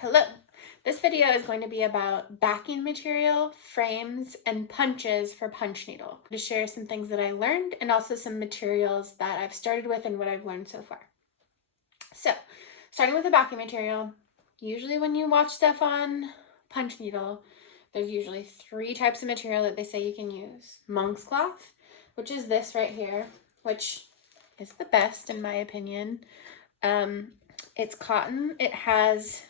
Hello. This video is going to be about backing material, frames, and punches for punch needle. To share some things that I learned and also some materials that I've started with and what I've learned so far. So, starting with the backing material, usually when you watch stuff on punch needle, there's usually 3 types of material that they say you can use. Monk's cloth, which is this right here, which is the best in my opinion. It's cotton. It has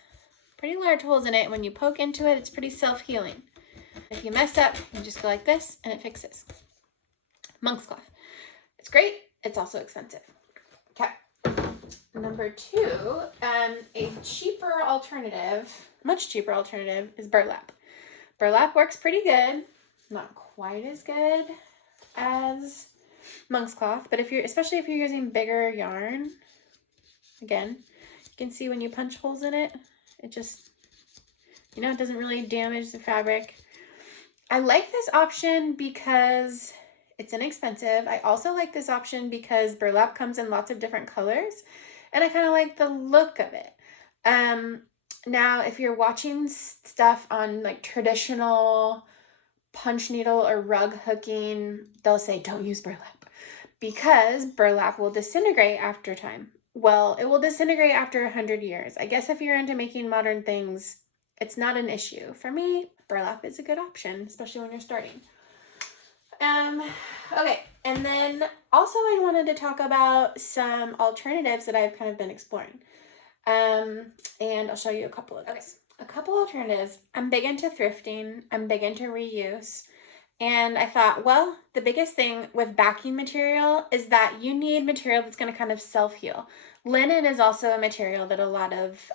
pretty large holes in it. When you poke into it, it's pretty self-healing. If you mess up, you just go like this and it fixes. Monk's cloth. It's great. It's also expensive. Okay. Number 2, a cheaper alternative, much cheaper alternative, is burlap. Burlap works pretty good. Not quite as good as monk's cloth, but especially if you're using bigger yarn, again, you can see when you punch holes in it, it just, it doesn't really damage the fabric. I like this option because it's inexpensive. I also like this option because burlap comes in lots of different colors, and I kind of like the look of it. Now, if you're watching stuff on like traditional punch needle or rug hooking, they'll say don't use burlap because burlap will disintegrate after time. Well, it will disintegrate after 100 years. I guess if you're into making modern things, it's not an issue. For me, burlap is a good option, especially when you're starting. Okay, and then also I wanted to talk about some alternatives that I've kind of been exploring. And I'll show you a couple of those. Okay, a couple alternatives. I'm big into thrifting. I'm big into reuse. And I thought, well, the biggest thing with backing material is that you need material that's going to kind of self-heal. Linen is also a material that a lot of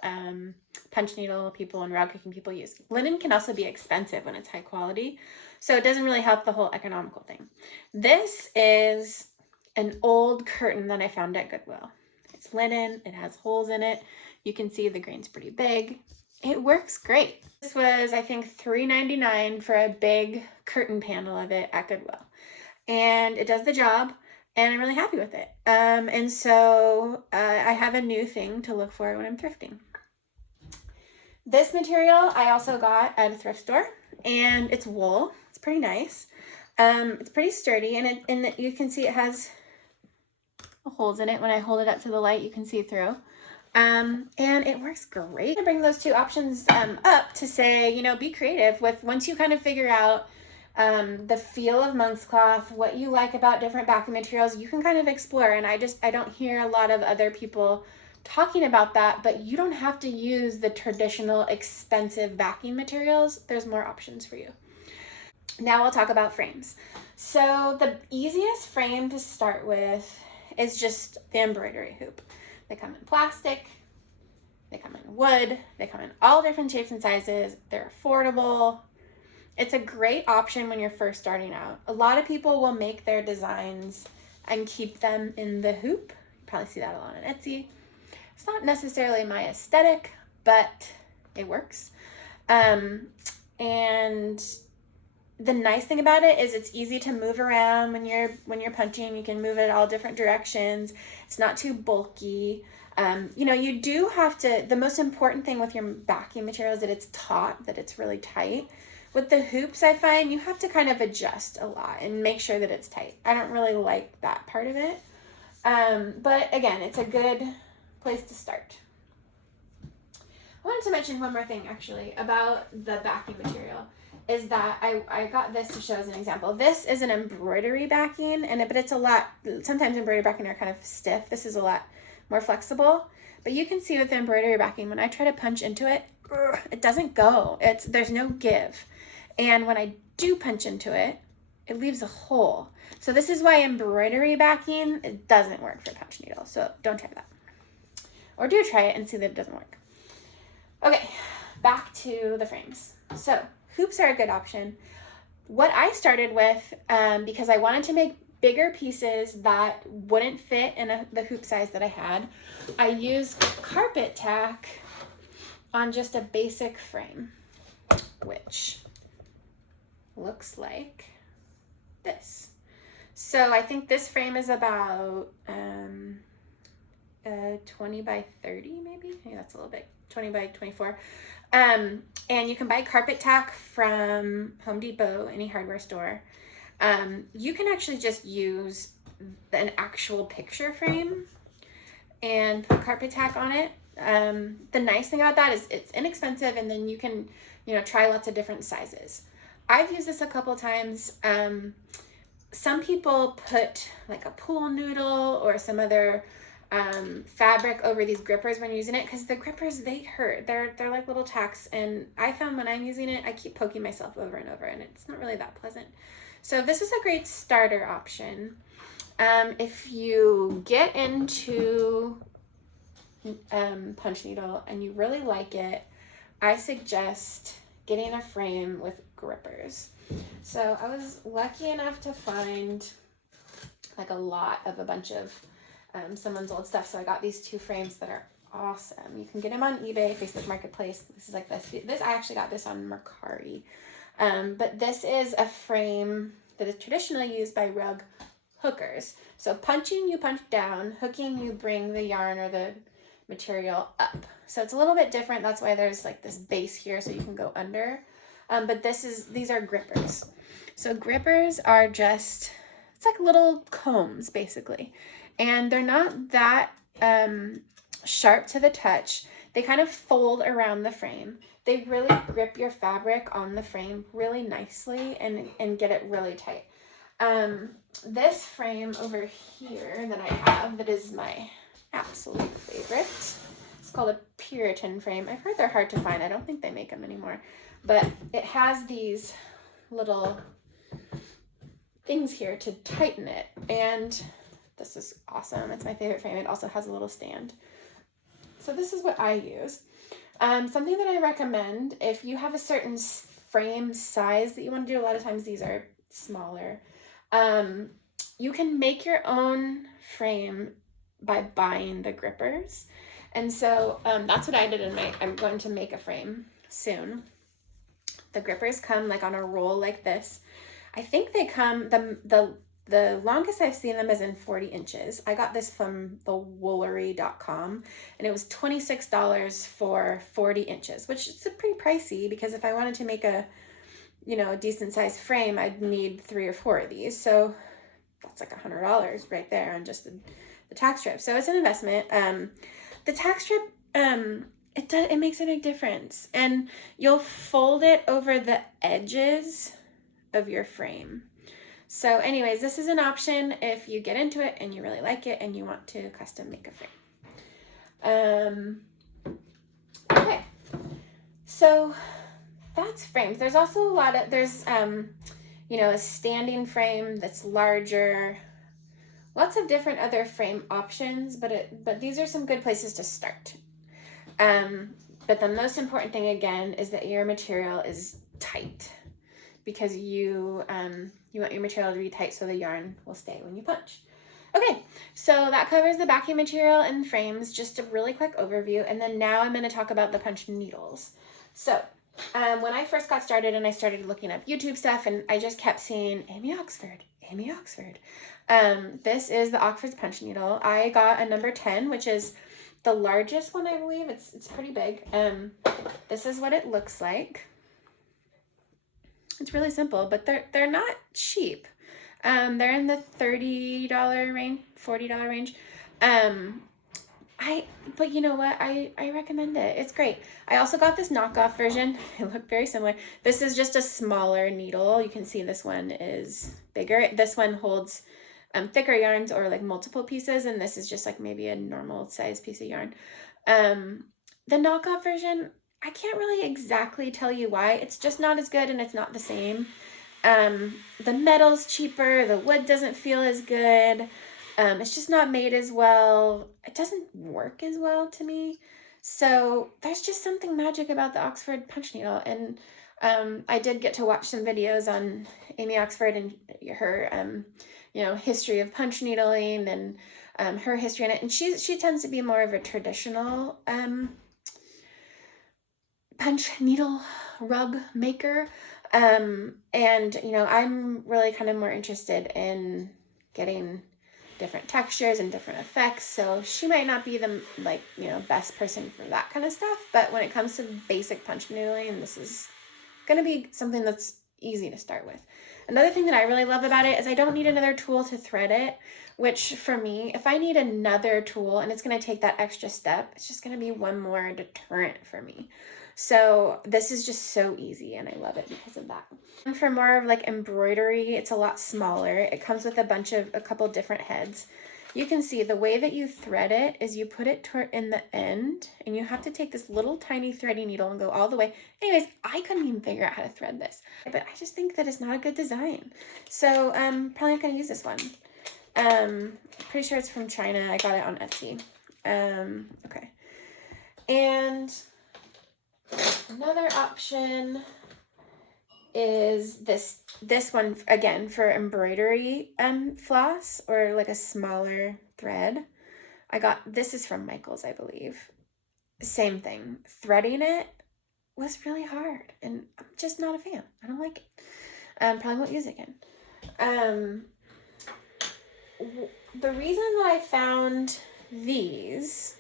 punch needle people and rug hooking people use. Linen can also be expensive when it's high quality, so it doesn't really help the whole economical thing. This is an old curtain that I found at Goodwill. It's linen, it has holes in it. You can see the grain's pretty big. It works great. This was, I think, $3.99 for a big curtain panel of it at Goodwill. And it does the job, and I'm really happy with it. And so I have a new thing to look for when I'm thrifting. This material I also got at a thrift store, and it's wool. It's pretty nice. It's pretty sturdy, and you can see it has holes in it. When I hold it up to the light, you can see through. And it works great. I bring those 2 options up to say, be creative with, once you kind of figure out the feel of monk's cloth, what you like about different backing materials, you can kind of explore. And I don't hear a lot of other people talking about that, but you don't have to use the traditional expensive backing materials. There's more options for you. Now I'll talk about frames. So the easiest frame to start with is just the embroidery hoop. They come in plastic, they come in wood, they come in all different shapes and sizes. They're affordable. It's a great option when you're first starting out. A lot of people will make their designs and keep them in the hoop. You probably see that a lot on Etsy. It's not necessarily my aesthetic, but it works. And the nice thing about it is it's easy to move around when you're punching. You can move it all different directions. It's not too bulky. You do have to, the most important thing with your backing material is that it's taut, that it's really tight. With the hoops, I find you have to kind of adjust a lot and make sure that it's tight. I don't really like that part of it. But again, it's a good place to start. I wanted to mention one more thing actually about the backing material. Is that I got this to show as an example. This is an embroidery backing, but it's a lot, sometimes embroidery backing are kind of stiff. This is a lot more flexible. But you can see with the embroidery backing, when I try to punch into it, it doesn't go. There's no give. And when I do punch into it, it leaves a hole. So this is why embroidery backing, it doesn't work for punch needle. So don't try that. Or do try it and see that it doesn't work. Okay, back to the frames. So hoops are a good option. What I started with, because I wanted to make bigger pieces that wouldn't fit in the hoop size that I had, I used carpet tack on just a basic frame, which looks like this. So I think this frame is about 20 by 30 maybe. Maybe that's a little bit, 20 by 24. And you can buy carpet tack from Home Depot, any hardware store. You can actually just use an actual picture frame and put carpet tack on it. The nice thing about that is it's inexpensive, and then you can, try lots of different sizes. I've used this a couple times. Some people put like a pool noodle or some other fabric over these grippers when you're using it, because the grippers, they hurt. They're like little tacks, and I found when I'm using it, I keep poking myself over and over, and it's not really that pleasant. So this is a great starter option. If you get into punch needle and you really like it, I suggest getting a frame with grippers. So I was lucky enough to find like a lot of a bunch of someone's old stuff. So I got these 2 frames that are awesome. You can get them on eBay, Facebook Marketplace. This is like this. I actually got this on Mercari. But this is a frame that is traditionally used by rug hookers. So punching, you punch down. Hooking, you bring the yarn or the material up. So it's a little bit different. That's why there's like this base here so you can go under. But these are grippers. So grippers are just, it's like little combs basically. And they're not that sharp to the touch. They kind of fold around the frame. They really grip your fabric on the frame really nicely and get it really tight. This frame over here that I have, that is my absolute favorite. It's called a Puritan frame. I've heard they're hard to find. I don't think they make them anymore. But it has these little things here to tighten it. And this is awesome. It's my favorite frame. It also has a little stand. So this is what I use. Something that I recommend, if you have a certain frame size that you want to do, a lot of times these are smaller. You can make your own frame by buying the grippers. And so that's what I did I'm going to make a frame soon. The grippers come like on a roll like this. I think they come, the longest I've seen them is in 40 inches. I got this from thewoolery.com, and it was $26 for 40 inches, which is pretty pricey, because if I wanted to make a decent sized frame, I'd need 3 or 4 of these. So that's like $100 right there on just the tack strip. So it's an investment. The tack strip, it makes a big difference, and you'll fold it over the edges of your frame. So anyways, this is an option if you get into it and you really like it and you want to custom make a frame. Okay, so that's frames. There's also there's a standing frame that's larger. Lots of different other frame options, but these are some good places to start. But the most important thing again is that your material is tight, because you want your material to be tight so the yarn will stay when you punch. Okay, so that covers the backing material and frames, just a really quick overview. And then now I'm going to talk about the punch needles. So when I first got started and I started looking up YouTube stuff, and I just kept seeing Amy Oxford. This is the Oxford's punch needle. I got a number 10, which is the largest one, I believe. It's pretty big. This is what it looks like. It's really simple, but they're not cheap. They're in the $30 range, $40 range. But you know what? I recommend it. It's great. I also got this knockoff version. They look very similar. This is just a smaller needle. You can see this one is bigger. This one holds thicker yarns or like multiple pieces, and this is just like maybe a normal size piece of yarn. The knockoff version, I can't really exactly tell you why. It's just not as good, and it's not the same. The metal's cheaper. The wood doesn't feel as good. It's just not made as well. It doesn't work as well to me. So there's just something magic about the Oxford punch needle. And I did get to watch some videos on Amy Oxford and her history of punch needling and her history in it. And she tends to be more of a traditional punch needle rug maker. And I'm really kind of more interested in getting different textures and different effects. So she might not be the, like, you know, best person for that kind of stuff. But when it comes to basic punch needling, this is going to be something that's easy to start with. Another thing that I really love about it is I don't need another tool to thread it, which for me, if I need another tool and it's going to take that extra step, it's just going to be one more deterrent for me. So this is just so easy and I love it because of that. And for more of like embroidery, it's a lot smaller. It comes with a couple different heads. You can see the way that you thread it is you put it in the end and you have to take this little tiny threading needle and go all the way. Anyways, I couldn't even figure out how to thread this, but I just think that it's not a good design. So probably not gonna use this one. Pretty sure it's from China. I got it on Etsy. Okay. And another option is this one, again, for embroidery floss or like a smaller thread. This is from Michael's, I believe. Same thing. Threading it was really hard and I'm just not a fan. I don't like it. Probably won't use it again. The reason that I found these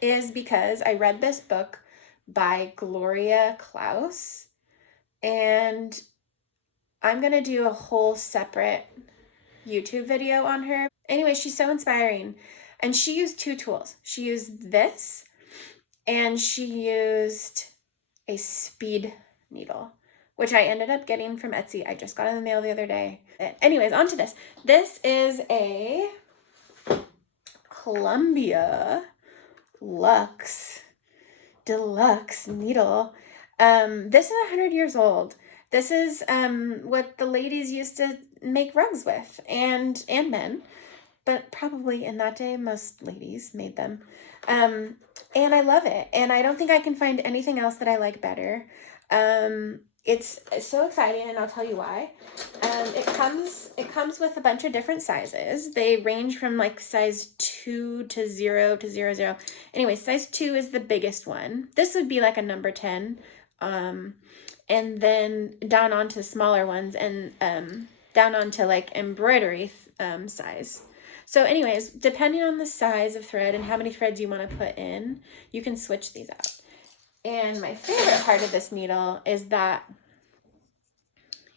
is because I read this book by Gloria Klaus, and I'm going to do a whole separate YouTube video on her. Anyway, she's so inspiring. And she used two tools. She used this and she used a speed needle, which I ended up getting from Etsy. I just got it in the mail the other day. Anyways, on to this. This is a Columbia Luxe Deluxe needle. This is 100 years old. This is what the ladies used to make rugs with, and men, but probably in that day most ladies made them. And I love it, and I don't think I can find anything else that I like better. It's so exciting, and I'll tell you why. It comes with a bunch of different sizes. They range from like size 2 to 0 to 00. Anyway, size 2 is the biggest one. This would be like a number 10. And then down onto smaller ones, and down onto like embroidery size. So anyways, depending on the size of thread and how many threads you want to put in, you can switch these out. And my favorite part of this needle is that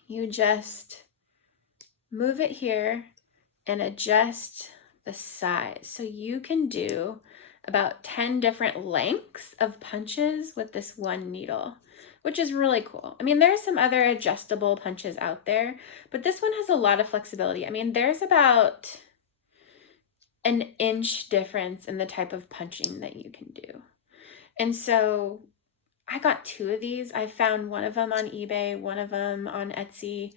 you just move it here and adjust the size. So you can do about 10 different lengths of punches with this one needle, which is really cool. I mean, there's some other adjustable punches out there, but this one has a lot of flexibility. I mean, there's about an inch difference in the type of punching that you can do. And so I got 2 of these. I found one of them on eBay, one of them on Etsy.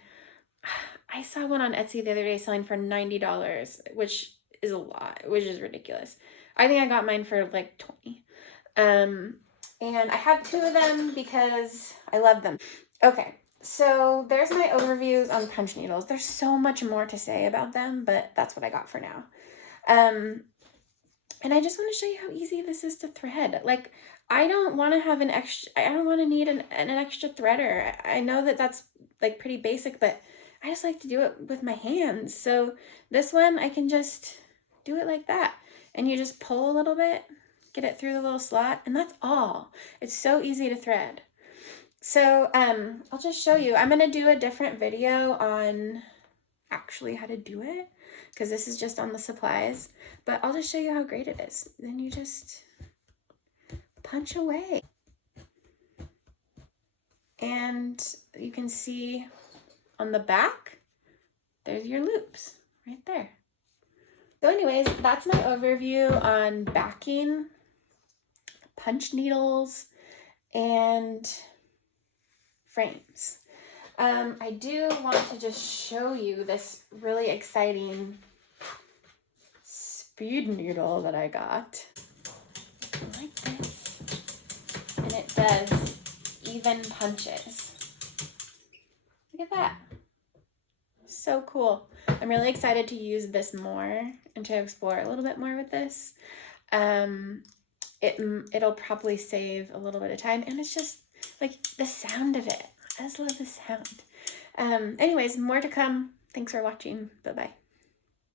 I saw one on Etsy the other day selling for $90, which is a lot, which is ridiculous. I think I got mine for like 20. And I have 2 of them because I love them. Okay, so there's my overviews on punch needles. There's so much more to say about them, but that's what I got for now. And I just want to show you how easy this is to thread. Like, I don't want to have I don't want to need an extra threader. I know that that's like pretty basic, but I just like to do it with my hands. So this one, I can just do it like that. And you just pull a little bit, get it through the little slot, and that's all. It's so easy to thread. So I'll just show you. I'm going to do a different video on actually how to do it, because this is just on the supplies, but I'll just show you how great it is. Then you just punch away. And you can see on the back, there's your loops right there. So anyways, that's my overview on backing, punch needles, and frames. I do want to just show you this really exciting speed needle that I got. Like this. And it does even punches. Look at that. So cool. I'm really excited to use this more and to explore a little bit more with this. It'll probably save a little bit of time, and it's just like the sound of it. I just love the sound. Anyways, more to come. Thanks for watching. Bye-bye.